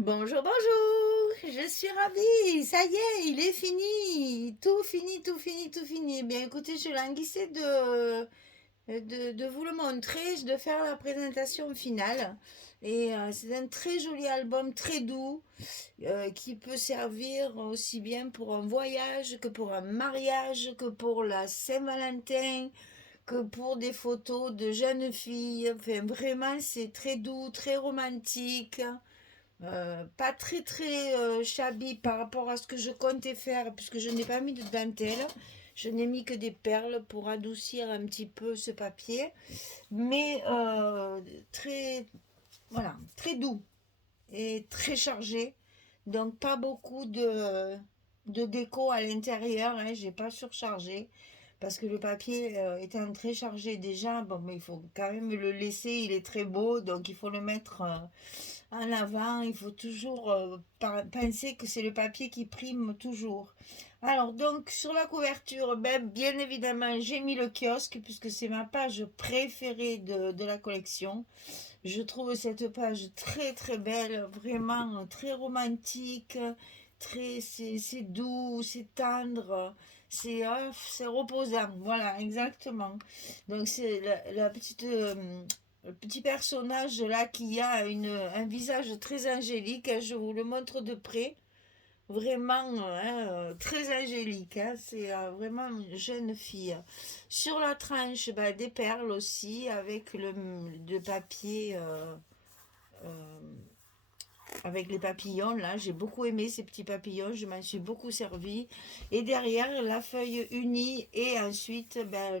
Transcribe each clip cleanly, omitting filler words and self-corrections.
Bonjour, bonjour, je suis ravie, ça y est, il est fini, tout fini, tout fini, tout fini. Eh bien, écoutez, je languissais de vous le montrer, de faire la présentation finale. Et c'est un très joli album, très doux, qui peut servir aussi bien pour un voyage que pour un mariage, que pour la Saint-Valentin, que pour des photos de jeunes filles. Enfin, vraiment, c'est très doux, très romantique. Pas très très shabby par rapport à ce que je comptais faire, puisque je n'ai pas mis de dentelle. Je n'ai mis que des perles pour adoucir un petit peu ce papier. Mais très, voilà, très doux et très chargé. Donc pas beaucoup de déco à l'intérieur, hein, j'ai pas surchargé. Parce que le papier étant très chargé déjà, bon, mais il faut quand même le laisser, il est très beau, donc il faut le mettre en avant, il faut toujours penser que c'est le papier qui prime toujours. Alors donc sur la couverture, ben, bien évidemment j'ai mis le kiosque puisque c'est ma page préférée de la collection. Je trouve cette page très très belle, vraiment très romantique, c'est doux, c'est tendre, c'est reposant, voilà exactement. Donc c'est la petite le petit personnage là qui a un visage très angélique, hein, je vous le montre de près. Vraiment hein, très angélique, hein, c'est vraiment une jeune fille. Sur la tranche, bah, des perles aussi avec le papier, euh, avec les papillons. Là, j'ai beaucoup aimé ces petits papillons, je m'en suis beaucoup servi. Et derrière, la feuille unie et ensuite ben,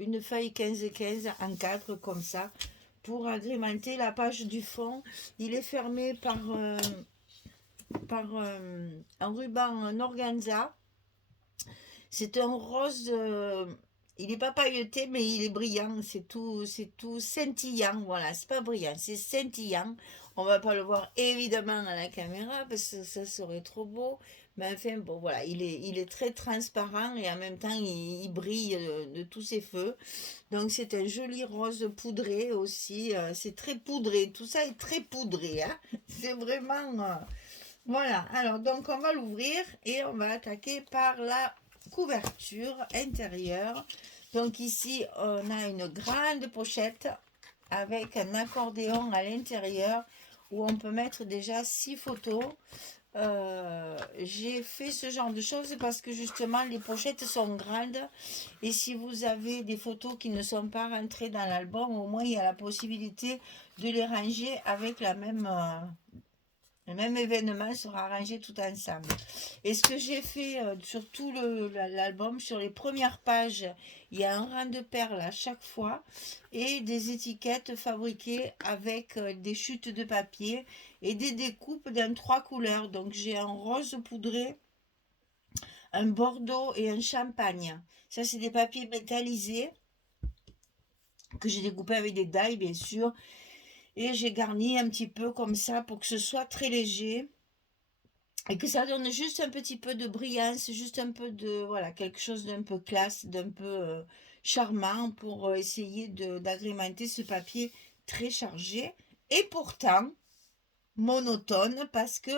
une feuille 15-15 en quatre comme ça pour agrémenter la page du fond. Il est fermé par un ruban en organza. C'est un rose, il n'est pas pailleté, mais il est brillant. C'est tout scintillant. Voilà, c'est pas brillant, c'est scintillant. On va pas le voir évidemment à la caméra parce que ça serait trop beau. Mais enfin, bon, voilà, il est très transparent et en même temps, il brille de tous ses feux. Donc, c'est un joli rose poudré aussi. C'est très poudré. Tout ça est très poudré, hein. C'est vraiment. Voilà, alors donc on va l'ouvrir et on va attaquer par la couverture intérieure. Donc ici on a une grande pochette avec un accordéon à l'intérieur où on peut mettre déjà 6 photos. J'ai fait ce genre de choses parce que justement les pochettes sont grandes et si vous avez des photos qui ne sont pas rentrées dans l'album, au moins il y a la possibilité de les ranger avec le même événement sera arrangé tout ensemble. Et ce que j'ai fait sur tout l'album, sur les premières pages, il y a un rang de perles à chaque fois et des étiquettes fabriquées avec des chutes de papier et des découpes dans 3 couleurs. Donc j'ai un rose poudré, un bordeaux et un champagne. Ça, c'est des papiers métallisés que j'ai découpés avec des die, bien sûr. Et j'ai garni un petit peu comme ça pour que ce soit très léger et que ça donne juste un petit peu de brillance, juste un peu de, voilà, quelque chose d'un peu classe, d'un peu charmant pour essayer d'agrémenter ce papier très chargé et pourtant monotone parce que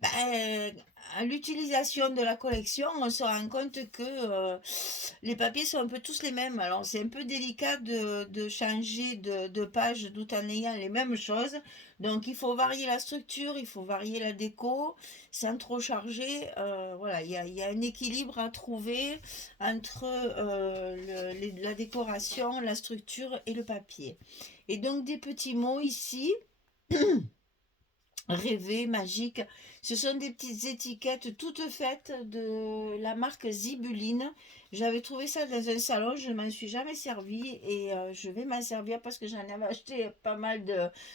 ben, à l'utilisation de la collection, on se rend compte que les papiers sont un peu tous les mêmes. Alors c'est un peu délicat de changer de page tout en ayant les mêmes choses. Donc il faut varier la structure, il faut varier la déco sans trop charger. Voilà, il y a un équilibre à trouver entre la décoration, la structure et le papier. Et donc des petits mots ici rêver, magique. Ce sont des petites étiquettes toutes faites de la marque Zibuline. J'avais trouvé ça dans un salon, je ne m'en suis jamais servi et je vais m'en servir parce que j'en avais acheté pas mal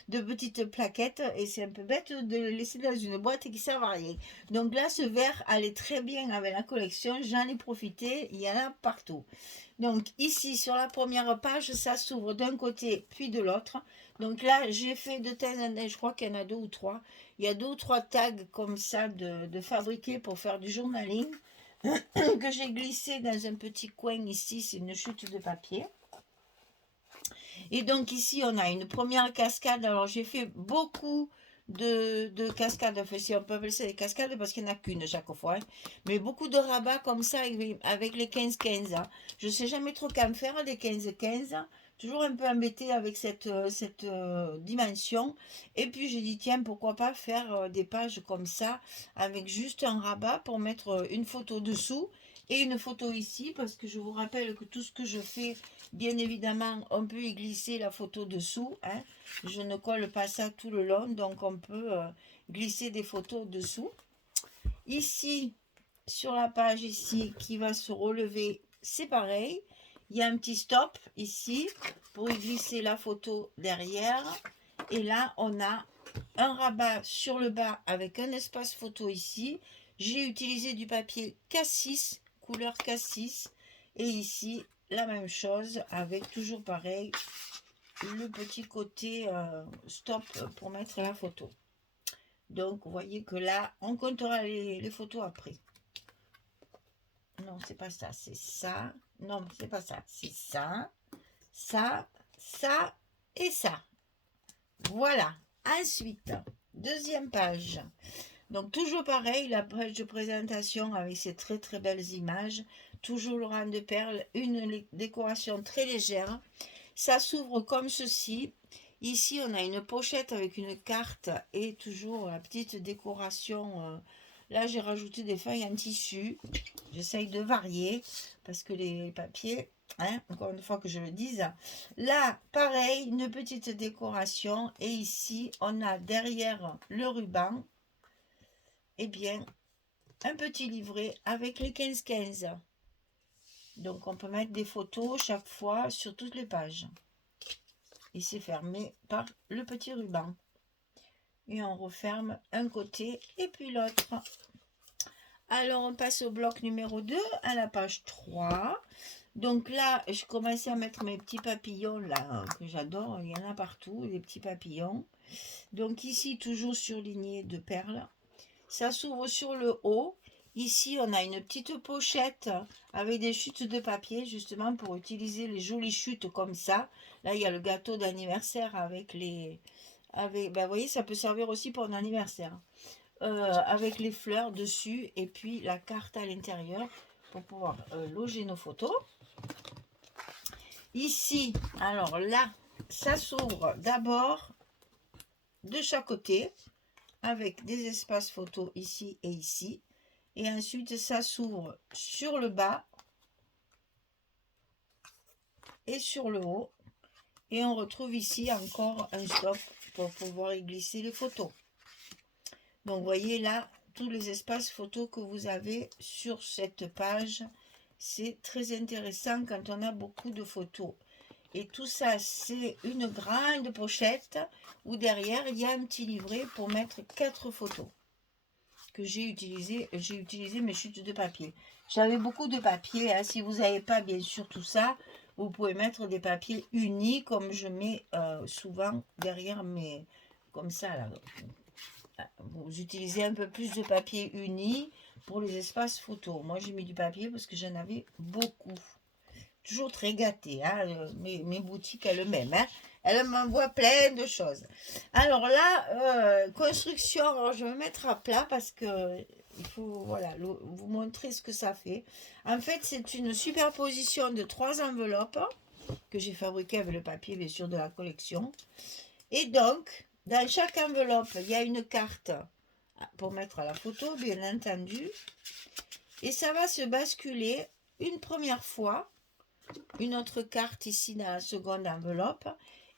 de petites plaquettes et c'est un peu bête de le laisser dans une boîte et qui ne servent à rien. Donc là, ce verre allait très bien avec la collection, j'en ai profité, il y en a partout. Donc ici, sur la première page, ça s'ouvre d'un côté puis de l'autre. Donc là, j'ai fait de temps en temps, je crois qu'il y en a 2 ou 3. Il y a 2 ou 3 tags comme ça de fabriqués pour faire du journaling que j'ai glissé dans un petit coin ici. C'est une chute de papier. Et donc ici, on a une première cascade. Alors j'ai fait beaucoup de cascades. Enfin, si on peut appeler ça des cascades, parce qu'il n'y en a qu'une chaque fois, hein. Mais beaucoup de rabats comme ça avec les 15-15, hein. Je ne sais jamais trop qu'en faire des 15-15. Toujours un peu embêté avec cette dimension. Et puis j'ai dit, tiens, pourquoi pas faire des pages comme ça, avec juste un rabat pour mettre une photo dessous et une photo ici, parce que je vous rappelle que tout ce que je fais, bien évidemment, on peut y glisser la photo dessous, hein. Je ne colle pas ça tout le long, donc on peut glisser des photos dessous. Ici, sur la page ici, qui va se relever, c'est pareil. Il y a un petit stop ici pour y glisser la photo derrière. Et là, on a un rabat sur le bas avec un espace photo ici. J'ai utilisé du papier K6, couleur K6. Et ici, la même chose avec toujours pareil, le petit côté stop pour mettre la photo. Donc, vous voyez que là, on comptera les photos après. Non, c'est pas ça, c'est ça. Non, c'est pas ça, c'est ça, ça, ça et ça. Voilà. Ensuite, deuxième page. Donc, toujours pareil, la page de présentation avec ces très très belles images. Toujours le rang de perles, une décoration très légère. Ça s'ouvre comme ceci. Ici, on a une pochette avec une carte et toujours la petite décoration. Là, j'ai rajouté des feuilles en tissu. J'essaye de varier parce que les papiers, hein, encore une fois que je le dise. Là, pareil, une petite décoration. Et ici, on a derrière le ruban, eh bien, un petit livret avec les 15-15. Donc, on peut mettre des photos chaque fois sur toutes les pages. Et c'est fermé par le petit ruban. Et on referme un côté et puis l'autre. Alors, on passe au bloc numéro 2, à la page 3. Donc là, je commençais à mettre mes petits papillons, là, que j'adore. Il y en a partout, des petits papillons. Donc ici, toujours surligné de perles. Ça s'ouvre sur le haut. Ici, on a une petite pochette avec des chutes de papier, justement, pour utiliser les jolies chutes comme ça. Là, il y a le gâteau d'anniversaire avec les... ben, vous voyez, ça peut servir aussi pour un anniversaire. Avec les fleurs dessus et puis la carte à l'intérieur pour pouvoir loger nos photos. Ici, alors là, ça s'ouvre d'abord de chaque côté avec des espaces photos ici et ici. Et ensuite, ça s'ouvre sur le bas et sur le haut. Et on retrouve ici encore un stop pour pouvoir y glisser les photos. Donc, vous voyez là, tous les espaces photos que vous avez sur cette page. C'est très intéressant quand on a beaucoup de photos. Et tout ça, c'est une grande pochette où derrière, il y a un petit livret pour mettre 4 photos que j'ai utilisé. J'ai utilisé mes chutes de papier. J'avais beaucoup de papier, hein. Si vous n'avez pas bien sûr tout ça, vous pouvez mettre des papiers unis comme je mets souvent derrière mes... Comme ça, là. Vous utilisez un peu plus de papier uni pour les espaces photos. Moi, j'ai mis du papier parce que j'en avais beaucoup. Toujours très gâtée, hein, mes boutiques elles-mêmes, hein, elles m'envoient plein de choses. Alors là, construction, alors je vais me mettre à plat parce que il faut voilà, vous montrer ce que ça fait. En fait, c'est une superposition de 3 enveloppes que j'ai fabriquées avec le papier, bien sûr, de la collection. Et donc, dans chaque enveloppe, il y a une carte pour mettre à la photo, bien entendu. Et ça va se basculer une première fois. Une autre carte ici dans la seconde enveloppe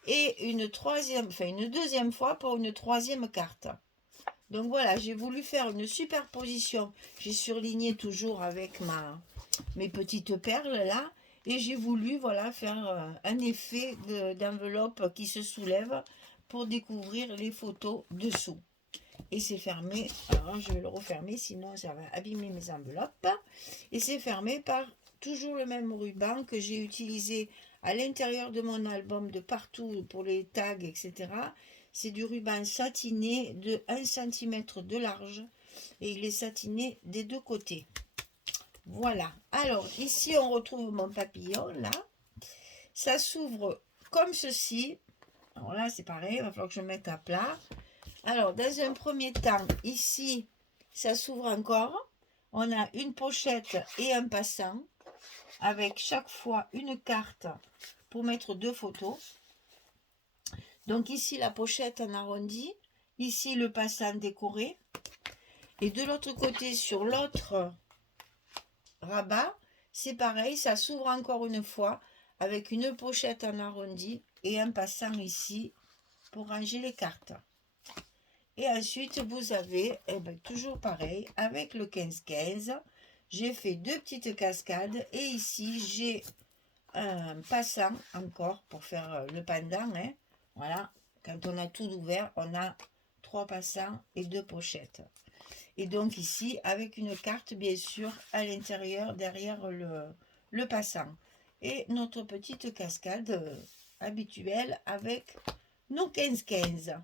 et une deuxième fois pour une troisième carte. Donc voilà, j'ai voulu faire une superposition. J'ai surligné toujours avec mes petites perles là et j'ai voulu voilà faire un effet d'enveloppe qui se soulève pour découvrir les photos dessous. Et c'est fermé. Alors je vais le refermer sinon ça va abîmer mes enveloppes. Et c'est fermé par toujours le même ruban que j'ai utilisé à l'intérieur de mon album de partout pour les tags, etc. C'est du ruban satiné de 1 cm de large et il est satiné des deux côtés. Voilà. Alors ici on retrouve mon papillon là. Ça s'ouvre comme ceci. Alors là c'est pareil, il va falloir que je mette à plat. Alors, dans un premier temps, ici, ça s'ouvre encore. On a une pochette et un passant, avec chaque fois une carte pour mettre 2 photos. Donc ici, la pochette en arrondi. Ici, le passant décoré. Et de l'autre côté, sur l'autre rabat, c'est pareil, ça s'ouvre encore une fois avec une pochette en arrondi et un passant ici pour ranger les cartes. Et ensuite, vous avez, toujours pareil, avec le 15-15, j'ai fait 2 petites cascades et ici, j'ai un passant encore pour faire le pendant. Hein. Voilà, quand on a tout ouvert, on a 3 passants et 2 pochettes. Et donc ici, avec une carte, bien sûr, à l'intérieur, derrière le passant. Et notre petite cascade habituelle avec nos 15-15.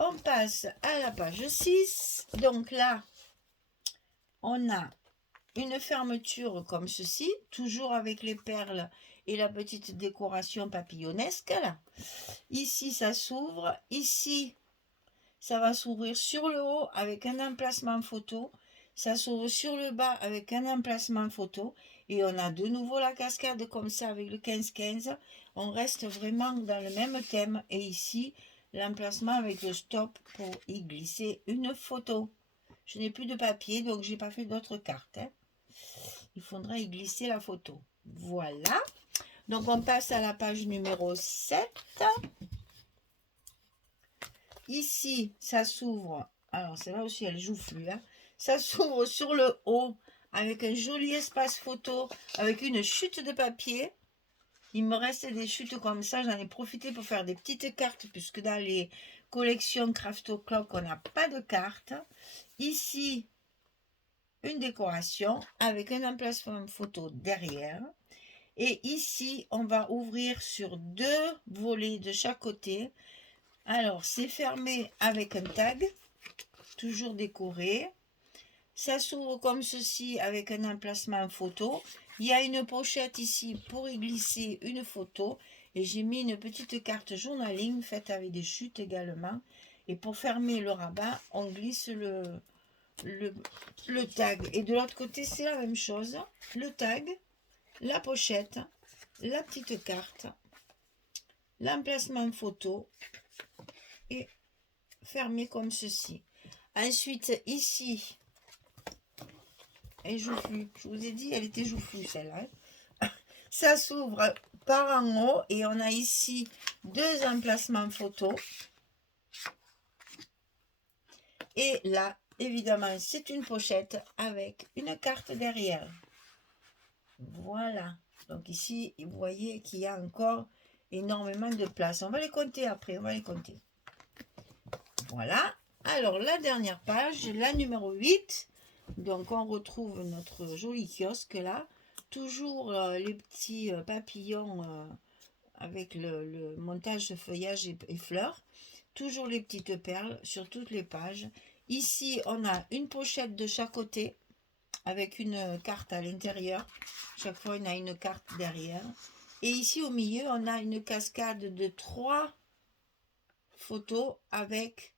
On passe à la page 6. Donc là, on a une fermeture comme ceci, toujours avec les perles et la petite décoration papillonnesque. Là. Ici, ça s'ouvre. Ici, ça va s'ouvrir sur le haut avec un emplacement photo. Ça s'ouvre sur le bas avec un emplacement photo. Et on a de nouveau la cascade comme ça avec le 15-15. On reste vraiment dans le même thème. Et ici, l'emplacement avec le stop pour y glisser une photo. Je n'ai plus de papier, donc je n'ai pas fait d'autres cartes. Hein. Il faudra y glisser la photo. Voilà. Donc on passe à la page numéro 7. Ici, ça s'ouvre. Alors, celle-là aussi, elle joue plus. Hein. Ça s'ouvre sur le haut avec un joli espace photo, avec une chute de papier. Il me reste des chutes comme ça. J'en ai profité pour faire des petites cartes, puisque dans les collections Craft O'Clock, on n'a pas de cartes. Ici, une décoration avec un emplacement photo derrière. Et ici, on va ouvrir sur 2 volets de chaque côté. Alors, c'est fermé avec un tag, toujours décoré. Ça s'ouvre comme ceci avec un emplacement photo. Il y a une pochette ici pour y glisser une photo. Et j'ai mis une petite carte journaling faite avec des chutes également. Et pour fermer le rabat, on glisse le tag. Et de l'autre côté, c'est la même chose. Le tag, la pochette, la petite carte, l'emplacement photo et fermé comme ceci. Ensuite, ici, elle joufflue. Je vous ai dit, elle était joufflue celle-là. Ça s'ouvre par en haut et on a ici 2 emplacements photo. Et là, évidemment, c'est une pochette avec une carte derrière. Voilà. Donc ici, vous voyez qu'il y a encore énormément de place. On va les compter après, on va les compter. Voilà. Alors, la dernière page, la numéro 8. Donc, on retrouve notre joli kiosque là. Toujours les petits papillons avec le montage de feuillage et fleurs. Toujours les petites perles sur toutes les pages. Ici, on a une pochette de chaque côté avec une carte à l'intérieur. Chaque fois, on a une carte derrière. Et ici, au milieu, on a une cascade de 3 photos avec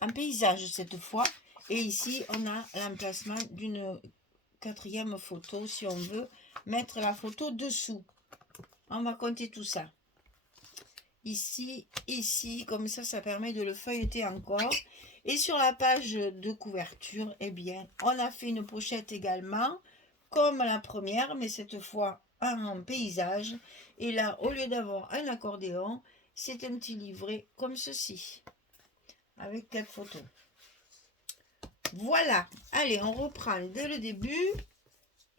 un paysage cette fois. Et ici, on a l'emplacement d'une 4e photo si on veut mettre la photo dessous. On va compter tout ça. Ici, ici, comme ça permet de le feuilleter encore. Et sur la page de couverture, eh bien, on a fait une pochette également, comme la première, mais cette fois en paysage. Et là, au lieu d'avoir un accordéon, c'est un petit livret comme ceci, avec 4 photos. Voilà, allez, on reprend dès le début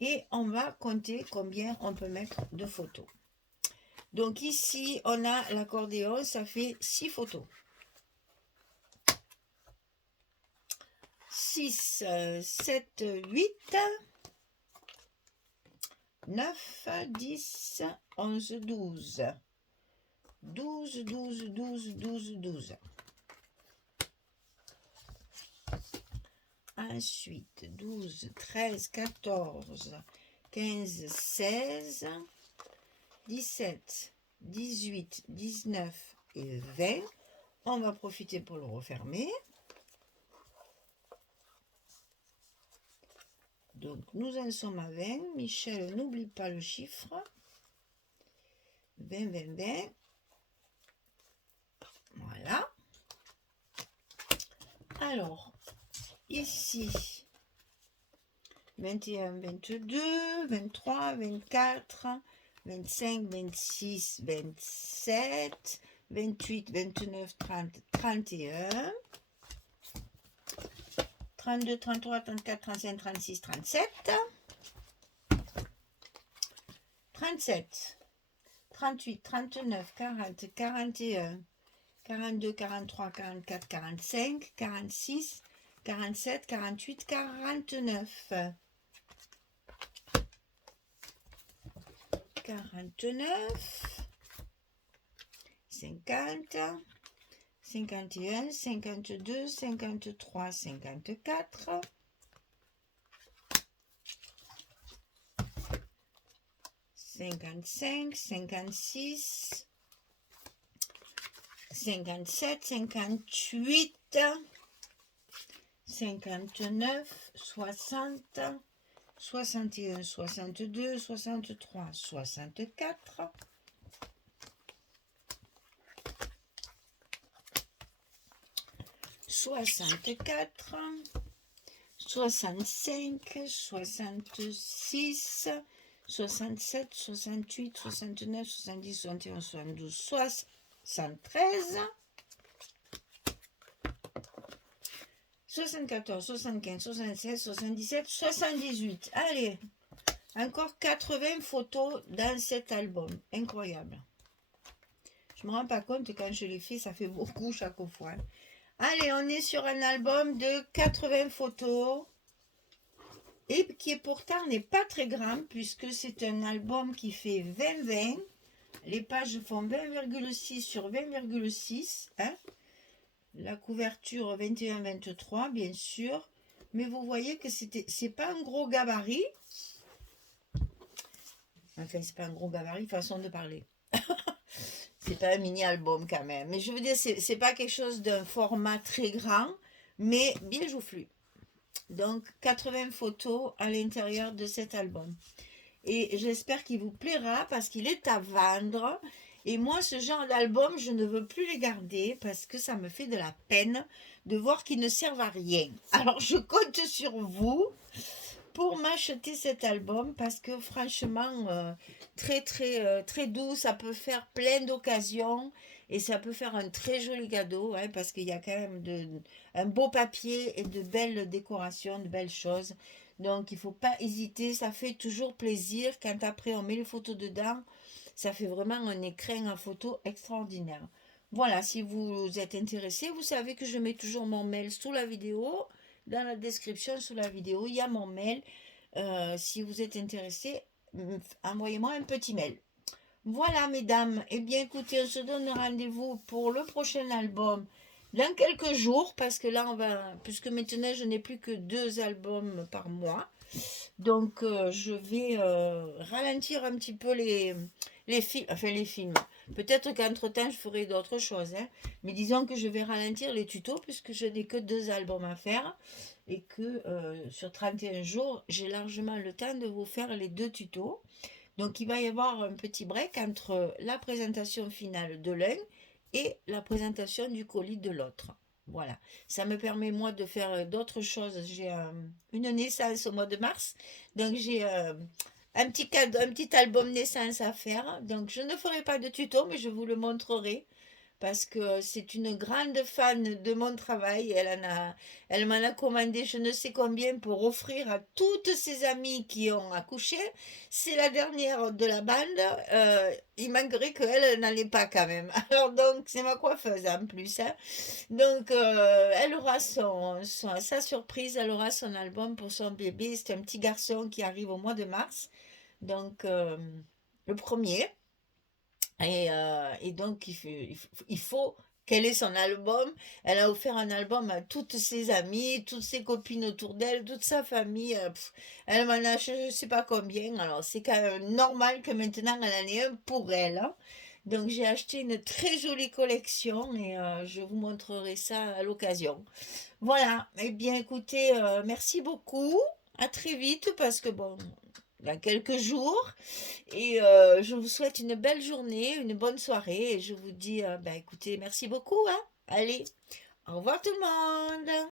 et on va compter combien on peut mettre de photos. Donc ici, on a l'accordéon, ça fait 6 photos. 6, 7, 8, 9, 10, 11, 12. 12, 12, 12, 12, 12. Ensuite, 12, 13, 14, 15, 16, 17, 18, 19 et 20. On va profiter pour le refermer. Donc, nous en sommes à 20. Michel, n'oublie pas le chiffre. 20, 20, 20. Voilà. Alors, ici, 21, 22, 23, 24, 25, 26, 27, 28, 29, 30, 31, 32, 33, 34, 35, 36, 37, 37, 38, 39, 40, 41, 42, 43, 44, 45, 46, 47, 48, 49. 49, 50, 51, 52, 53, 54, 55, 56, 57, 58, 59, 60, 61, 62, 63, 64, 64, 65, 66, 67, 68, 69, 70, 71, 72, 73, 74, 75, 76, 77, 78. Allez, encore 80 photos dans cet album. Incroyable. Je ne me rends pas compte, quand je les fais, ça fait beaucoup chaque fois. Allez, on est sur un album de 80 photos et qui pourtant n'est pas très grand puisque c'est un album qui fait 20-20. Les pages font 20,6 sur 20,6. Hein? La couverture 21-23, bien sûr. Mais vous voyez que c'est pas un gros gabarit. Enfin, c'est pas un gros gabarit, façon de parler. C'est pas un mini-album quand même. Mais je veux dire, c'est pas quelque chose d'un format très grand, mais bien joufflu. Donc, 80 photos à l'intérieur de cet album. Et j'espère qu'il vous plaira parce qu'il est à vendre. Et moi, ce genre d'album, je ne veux plus les garder parce que ça me fait de la peine de voir qu'ils ne servent à rien. Alors, je compte sur vous pour m'acheter cet album parce que franchement, très doux, ça peut faire plein d'occasions et ça peut faire un très joli cadeau hein, parce qu'il y a quand même un beau papier et de belles décorations, de belles choses. Donc il ne faut pas hésiter, ça fait toujours plaisir quand après on met les photos dedans, ça fait vraiment un écrin à photo extraordinaire. Voilà, si vous êtes intéressé, vous savez que je mets toujours mon mail sous la vidéo. Dans la description sous la vidéo, il y a mon mail. Si vous êtes intéressé, envoyez-moi un petit mail. Voilà, mesdames. Eh bien, écoutez, on se donne rendez-vous pour le prochain album dans quelques jours, parce que là, puisque maintenant, je n'ai plus que 2 albums par mois. Donc, je vais ralentir un petit peu les films. Peut-être qu'entre-temps, je ferai d'autres choses. Hein. Mais disons que je vais ralentir les tutos, puisque je n'ai que 2 albums à faire. Et que sur 31 jours, j'ai largement le temps de vous faire les 2 tutos. Donc, il va y avoir un petit break entre la présentation finale de l'un et la présentation du colis de l'autre. Voilà, ça me permet moi de faire d'autres choses. J'ai une naissance au mois de mars, donc j'ai un petit cadeau, un petit album naissance à faire. Donc je ne ferai pas de tuto, mais je vous le montrerai parce que c'est une grande fan de mon travail. Elle m'en a commandé je ne sais combien pour offrir à toutes ses amies qui ont accouché. C'est la dernière de la bande. Il manquerait qu'elle n'en ait pas quand même. Alors donc, c'est ma coiffeuse en plus. Hein. Donc, elle aura sa surprise. Elle aura son album pour son bébé. C'est un petit garçon qui arrive au mois de mars. Donc, le premier. Et donc, il faut qu'elle ait son album. Elle a offert un album à toutes ses amies, toutes ses copines autour d'elle, toute sa famille. Elle m'en a acheté je ne sais pas combien. Alors, c'est quand même normal que maintenant, elle en ait un pour elle. Hein. Donc j'ai acheté une très jolie collection et je vous montrerai ça à l'occasion. Voilà, eh bien écoutez, merci beaucoup. À très vite parce que bon, dans quelques jours. Et je vous souhaite une belle journée, une bonne soirée. Et je vous dis, bah écoutez, merci beaucoup, hein. Allez, au revoir tout le monde.